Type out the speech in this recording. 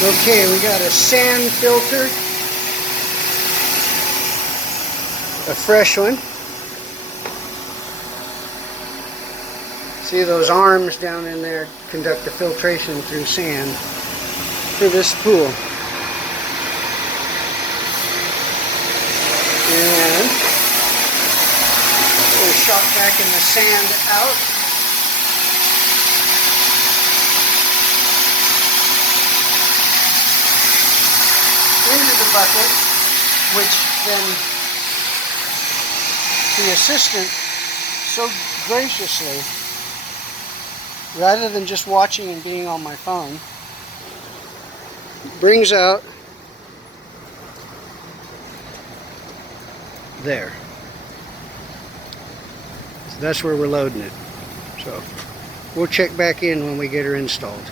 Okay, we got a sand filter, a fresh one. See those arms down in there conduct the filtration through sand for this pool. And we're shot back in the sand out. Into the bucket, which then the assistant so graciously, rather than just watching and being on my phone, brings out there. So that's where we're loading it. So we'll check back in when we get her installed.